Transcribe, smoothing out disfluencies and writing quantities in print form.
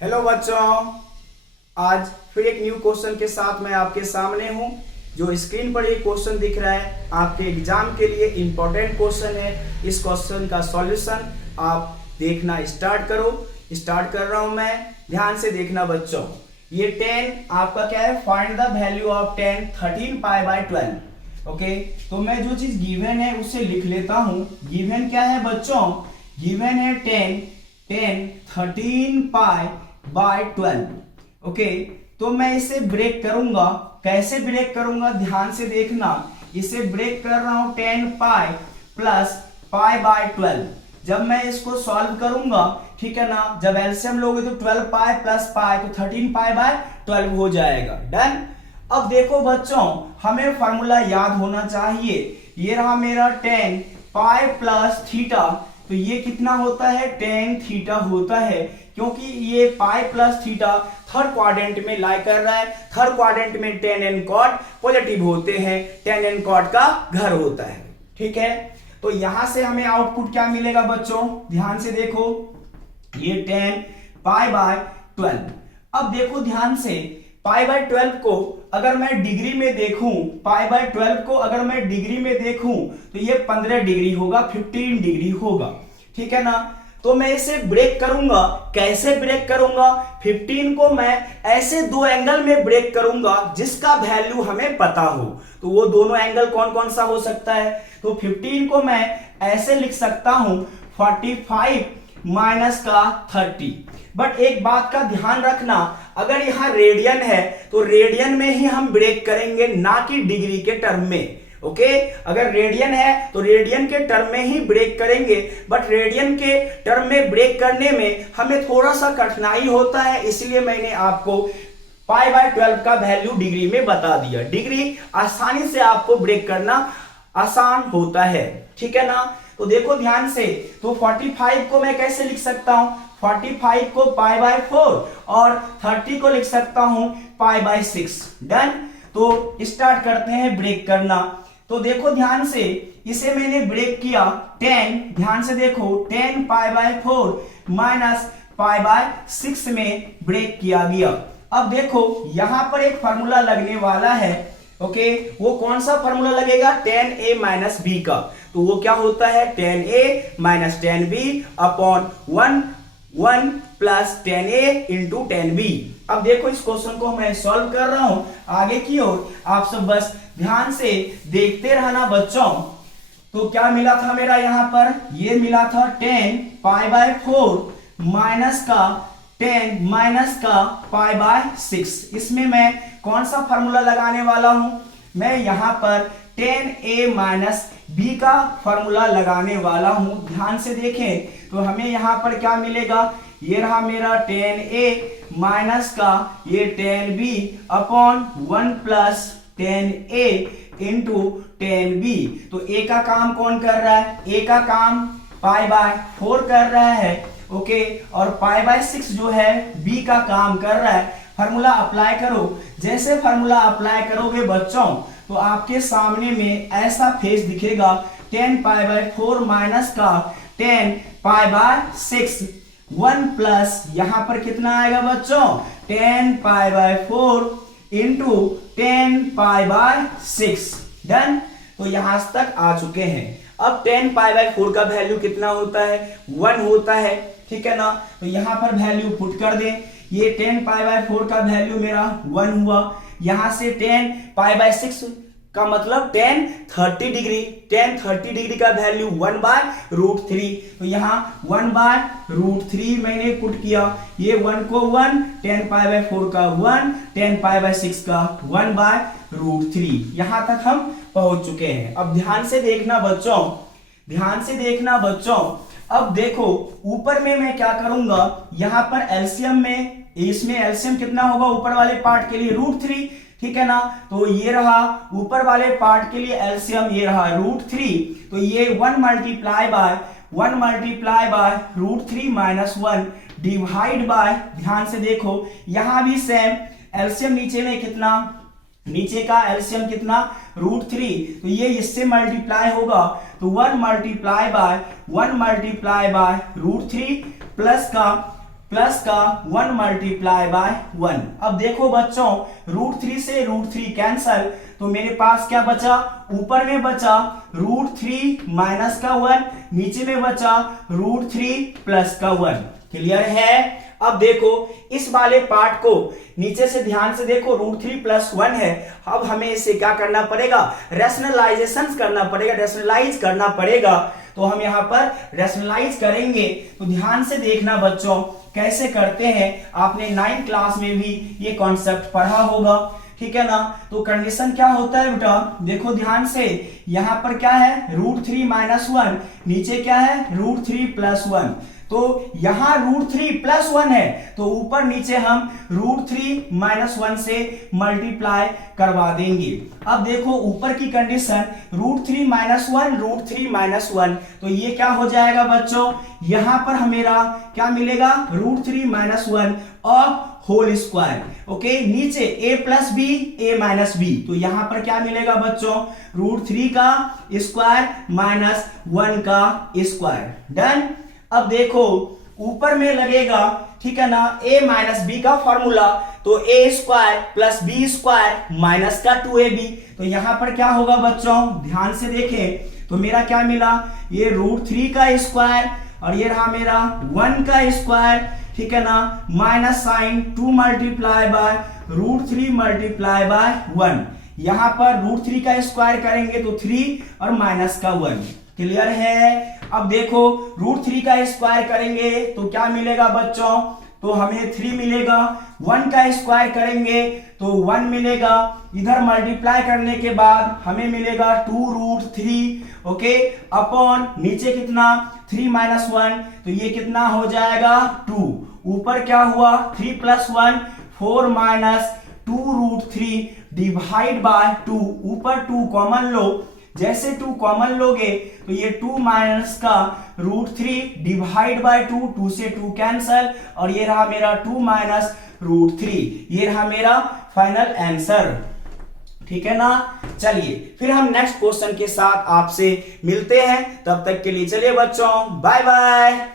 Hello बच्चों, आज फिर एक न्यू क्वेश्चन के साथ मैं आपके सामने हूं। जो स्क्रीन पर ये क्वेश्चन दिख रहा है आपके एग्जाम के लिए इम्पोर्टेंट क्वेश्चन है। इस क्वेश्चन का सॉल्यूशन आप देखना स्टार्ट करो। स्टार्ट कर रहा हूं मैं, ध्यान से देखना बच्चों। ये 10 आपका क्या है, find the value of 10 13 pi by 12। Okay, तो मैं जो चीज गिवन है उसे लिख लेता हूं। गिवन क्या है बच्चों? गिवन है 10 13 पाई बाय 12। ओके, तो मैं इसे ब्रेक करूंगा। कैसे ब्रेक करूंगा, ध्यान से देखना। इसे ब्रेक कर रहा हूं 10 पाई प्लस पाई बाय 12। जब मैं इसको सॉल्व करूंगा, ठीक है ना, जब एलसीएम लोगे तो 12 पाई प्लस पाई तो 13 पाई बाय 12 हो जाएगा। डन। अब देखो बच्चों, हमें फॉर्मूला याद होना चाहिए। ये रहा मेरा 10 पाई प्लस थीटा, तो ये कितना होता है, tan थीटा होता है, क्योंकि ये pi plus theta third quadrant में लाई कर रहा है। थर्ड क्वाड्रेंट में tan एंड cot पॉजिटिव होते हैं, tan एंड cot का घर होता है। ठीक है, तो यहां से हमें आउटपुट क्या मिलेगा बच्चों, ध्यान से देखो। ये 10 पाई बाय 12। अब देखो ध्यान से, पाई बाय 12 को अगर मैं डिग्री में देखूं, पाई बाय 12 को अगर मैं डिग्री में देखूं तो ये 15 डिग्री होगा, 15 डिग्री होगा। ठीक है ना, तो मैं इसे ब्रेक करूंगा। कैसे ब्रेक करूंगा? 15 को मैं ऐसे दो एंगल में ब्रेक करूंगा जिसका वैल्यू हमें पता हो। तो वो दोनों एंगल कौन कौन सा हो सकता है? तो 15 को मैं ऐसे लिख सकता हूं 45 माइनस का 30। बट एक बात का ध्यान रखना, अगर यहां रेडियन है तो रेडियन में ही हम ब्रेक करेंगे, ना कि डिग्री के टर्म में। ओके, अगर रेडियन है तो रेडियन के टर्म में ही ब्रेक करेंगे। बट रेडियन के टर्म में ब्रेक करने में हमें थोड़ा सा कठिनाई होता है, इसलिए मैंने आपको पाई बाय 12 का वैल्यू डिग्री में बता दिया। डिग्री आसानी से आपको ब्रेक करना आसान होता है। ठीक है ना, तो देखो ध्यान से, तो 45 को मैं कैसे लिख सकता हूं? 45 को पाई बाय 4 और 30 को लिख सकता हूं पाई बाय 6। डन। तो स्टार्ट करते हैं ब्रेक करना। तो देखो ध्यान से, इसे मैंने ब्रेक किया 10, ध्यान से देखो, 10 pi by 4 minus pi by 6 में ब्रेक किया गया। अब देखो यहां पर एक फार्मूला लगने वाला है। ओके, वो कौन सा फार्मूला लगेगा? tan a माइनस बी का। तो वो क्या होता है, tan a minus tan b upon 1 plus tan a into tan b। अब देखो इस क्वेश्चन को मैं सॉल्व कर रहा हूं आगे की ओर, आप सब बस ध्यान से देखते रहना बच्चों। तो क्या मिला था मेरा यहां पर? ये मिला था 10 पाई बाय 4 माइनस का 10 माइनस का पाई बाय 6। इसमें मैं कौन सा फार्मूला लगाने वाला हूं? मैं यहां पर tan a माइनस b का फार्मूला लगाने वाला हूं। ध्यान से देखें तो हमें यहां पर क्या मिलेगा? ये रहा मेरा tan a माइनस का ये tan b upon 1 plus tan a into tan b। तो a का काम कौन कर रहा है? a का काम पाई बाय 4 कर रहा है। ओके, और पाई बाय 6 जो है b का काम कर रहा है। फार्मूला अप्लाई करो। जैसे फार्मूला अप्लाई करोगे बच्चों, तो आपके सामने में ऐसा फेस दिखेगा, 10 पाई बाय 4 माइनस का 10 पाई बाय 6, 1 प्लस यहां पर कितना आएगा बच्चों? 10 pi by 4 into 10 pi by 6। Done. तो यहां तक आ चुके हैं। अब 10 पाई बाय 4 का वैल्यू कितना होता है? 1 होता है। ठीक है ना, तो यहां पर वैल्यू पुट कर दें। ये 10 पाई बाय 4 का वैल्यू मेरा 1 हुआ। यहां से 10 पाई बाय 6 का मतलब 10 30 डिग्री, 10 30 डिग्री का वैल्यू 1 बाय रूट 3। तो यहाँ 1 बाय रूट 3 मैंने पुट किया। ये 1 को 1, 10 पाई बाय 4 का 1, 10 पाई बाय 6 का 1 बाय रूट 3। यहां तक हम पहुंच चुके हैं। अब ध्यान से देखना बच्चों, ध्यान से देखना बच्चों। अब देखो ऊपर में मैं क्या करूंगा, यहां पर एलसीएम में, इसमें एलसीएम कितना होगा ऊपर वाले पार्ट के लिए? रूट 3। ठीक है ना, तो ये रहा ऊपर वाले पार्ट के लिए एलसीएम, ये रहा रूट 3। तो ये 1 multiply by root 3 minus 1 divide by, ध्यान से देखो यहां भी सेम एलसीएम नीचे में कितना, नीचे का एलसीएम कितना? रूट 3। तो ये इससे मल्टीप्लाई होगा, तो 1 मल्टीप्लाई बाय रूट 3 प्लस का प्लस का 1 मल्टीप्लाई बाय 1। अब देखो बच्चों, √3 से √3 कैंसल, तो मेरे पास क्या बचा, ऊपर में बचा √3 माइनस का 1, नीचे में बचा √3 प्लस का 1। क्लियर है? अब देखो इस वाले पार्ट को नीचे से ध्यान से देखो, √3 प्लस 1 है। अब हमें इसे क्या करना पड़ेगा, रैशनलाइजेशन करना पड़ेगा, रैशनलाइज करना पड़ेगा। तो हम यहाँ पर रैशनलाइज करेंगे। तो ध्यान से देखना बच्चों कैसे करते हैं, आपने 9th क्लास में भी ये कॉन्सेप्ट पढ़ा होगा, ठीक है ना। तो कंडीशन क्या होता है बेटा, देखो ध्यान से, यहाँ पर क्या है √3 माइनस 1, नीचे क्या है √3 प्लस 1। तो यहां √3 प्लस 1 है, तो ऊपर नीचे हम √3 माइनस 1 से मल्टीप्लाई करवा देंगे। अब देखो ऊपर की कंडीशन √3 माइनस 1, √3 माइनस 1, तो ये क्या हो जाएगा बच्चों, यहां पर हमेरा क्या मिलेगा, √3 माइनस 1 और होल स्क्वायर। ओके, नीचे a plus B, a minus B, तो यहां पर क्या मिलेगा बच्चों, √3 का स्क्वायर माइनस 1 का स्क्वायर। डन। अब देखो ऊपर में लगेगा, ठीक है ना, a माइनस बी का फॉर्मूला, तो a square plus B square minus का 2ab। तो यहां पर क्या होगा बच्चों, ध्यान से देखें, तो मेरा क्या मिला, ये √3 का स्क्वायर और ये रहा मेरा 1 का स्क्वायर, ठीक है ना, minus sine 2 multiply by √3 multiply by 1। यहां पर √3 का स्क्वायर करेंगे तो 3 और माइनस का 1। क्लियर है? अब देखो √3 का स्क्वायर करेंगे तो क्या मिलेगा बच्चों, तो हमें 3 मिलेगा, 1 का स्क्वायर करेंगे तो 1 मिलेगा, इधर मल्टीप्लाई करने के बाद हमें मिलेगा 2√3, ओके, अपॉन नीचे कितना 3 माइनस 1, तो ये कितना हो जाएगा 2। ऊपर क्या हुआ 3 प्लस 1 4 माइनस 2√3 डिवाइड बाय 2, ऊपर 2 कॉमन लो, जैसे 2 कॉमन लोगे तो ये 2 माइनस का √3 डिवाइड बाय 2, 2 से 2 कैंसल, और ये रहा मेरा 2 माइनस √3, ये रहा मेरा फाइनल आंसर। ठीक है ना। चलिए फिर हम नेक्स्ट क्वेश्चन के साथ आपसे मिलते हैं, तब तक के लिए चलिए बच्चों बाय बाय।